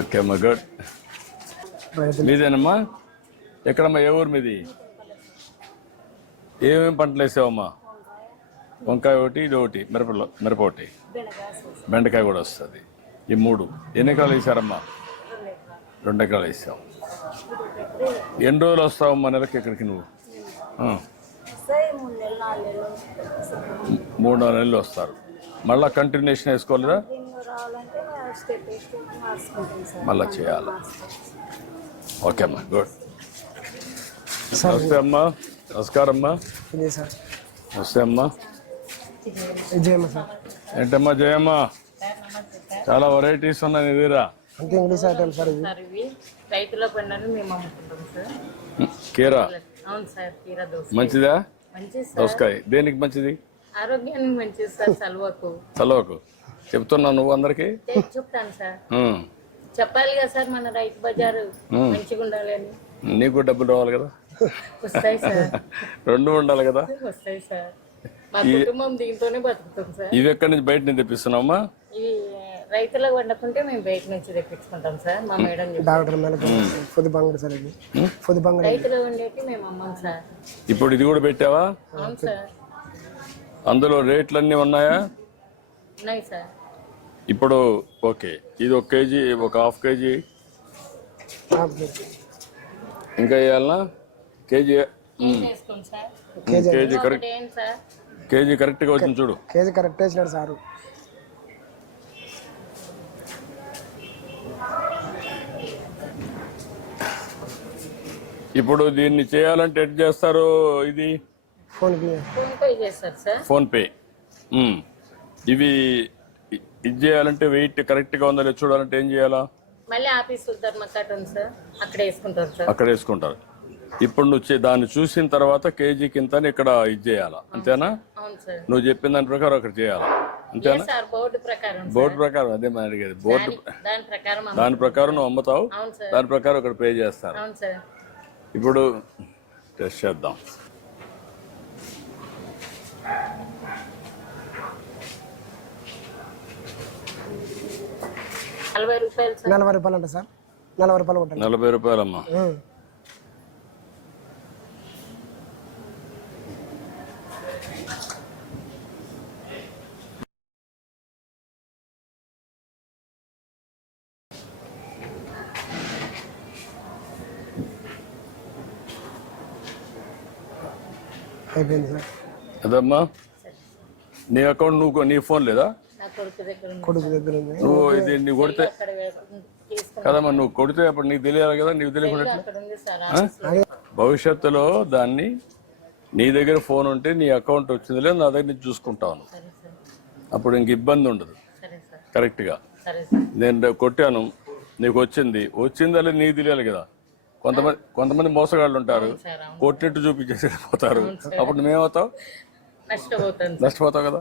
Okay అమ్మా, good. మీదేనమ్మా? ఎక్కడమ్మా, ఏ ఊరు మీది? ఏమేమి పంటలు వేసావమ్మా? వంకాయ ఒకటి, ఇది ఒకటి, మిరప ఒకటి, బెండకాయ కూడా వస్తుంది. ఈ మూడు ఎన్ని ఎకరాలు వేసారమ్మా? 2 ఎకరాలు వేసావు. ఎన్ని రోజులు వస్తావమ్మా నెలకి ఇక్కడికి నువ్వు? 3-4 నెలలు వస్తారు. మళ్ళీ కంటిన్యూషన్ వేసుకోలేదా? మళ్ళా చేయాలి. ఓకే అమ్మా, గుడ్. నమస్తే అమ్మా. నమస్కారం అమ్మా. నమస్తే అమ్మా. ఏంటమ్మా జయమ్మ, చాలా వెరైటీస్ ఉన్నాయి నీ దగ్గర. రైతుల పండుగ మేము అమ్ముకుంటాం సార్. కీరా అవును సార్, కీరా దోస మంచిదా? మంచిది సార్. దోసకాయ దేనికి మంచిది? ఆరోగ్యానికి మంచిది సార్. చలవకు చెప్తున్నావు నువ్వు అందరికి? చెప్తాను సార్. చెప్పాలి కదా సార్, మన రైతు బజారు మంచిగా ఉండాలి అని. నీకు డబ్బులు రావాలి కదా? వస్తాయి సార్. 2 ఉండాలి కదా? వస్తాయి సార్. మా కుటుంబం దీంతోనే బతుకుతాం సార్. ఇవి ఎక్కడి నుంచి బయట నుంచి తెప్పిస్తున్నావమ్మా? ఇవి రైతులకు వండకుంటే మేము బయట నుంచి తెప్పించుకుంటాం సార్. మా మేడం రైతులు వండేటి మేము అమ్మాం సార్. ఇప్పుడు ఇది కూడా పెట్టావా? అవును సార్. అందులో రేట్లు అన్నీ ఉన్నాయా? ఉన్నాయి సార్. ఇప్పుడు ఓకే, ఇది 1 కేజీ, ఒక 1/2 కేజీ ఇంకా వేయాలనా? కేజీ కేజీ కరెక్ట్, కేజీ కరెక్ట్గా వచ్చింది చూడు. కేజీ కరెక్ట్ వేసినాడు సారు. ఇప్పుడు దీన్ని చేయాలంటే ఎట్ చేస్తారు? ఇది ఫోన్పే. ఇవి ఇది చేయాలంటే వెయిట్ కరెక్ట్గా ఉందా లేదు చూడాలంటే ఏం చేయాలా? మళ్ళీ ఆఫీస్ అక్కడ వేసుకుంటారు. ఇప్పుడు నువ్వు దాన్ని చూసిన తర్వాత కేజీ కింద ఇక్కడ ఇది చేయాలా, అంతేనా? నువ్వు చెప్పిన దాని ప్రకారం అక్కడ చేయాలా, అంతేనా? బోర్డు ప్రకారం అదే మనం అడిగేది. బోర్డు దాని ప్రకారం నువ్వు అమ్ముతావు, దాని ప్రకారం అక్కడ పే చేస్తారు. ఇప్పుడు టెస్ట్ చేద్దాం. ₹40 అంట సార్. ₹40 అమ్మా. అయిపోయింది సార్. అదమ్మా నీ అకౌంట్, నువ్వు నీ ఫోన్ లేదా? కొడుకు దగ్గర ఉంది. నువ్వు ఇది నీ కొడితే కదమ్మా, నువ్వు కొడితే అప్పుడు నీకు తెలియాలి కదా. నీకు తెలియకుండా భవిష్యత్తులో దాన్ని నీ దగ్గర ఫోన్ ఉంటే నీ అకౌంట్ వచ్చింది లేదు నా దగ్గర నుంచి చూసుకుంటాను. అప్పుడు ఇంక ఇబ్బంది ఉండదు. కరెక్ట్గా నేను కొట్టాను, నీకు వచ్చిందా లేదు నీకు తెలియాలి కదా. కొంతమంది మోసగాళ్ళు ఉంటారు, కొట్టినట్టు చూపించేసి పోతారు. అప్పుడు నువ్వేమవుతావు? నష్టపోతావు కదా.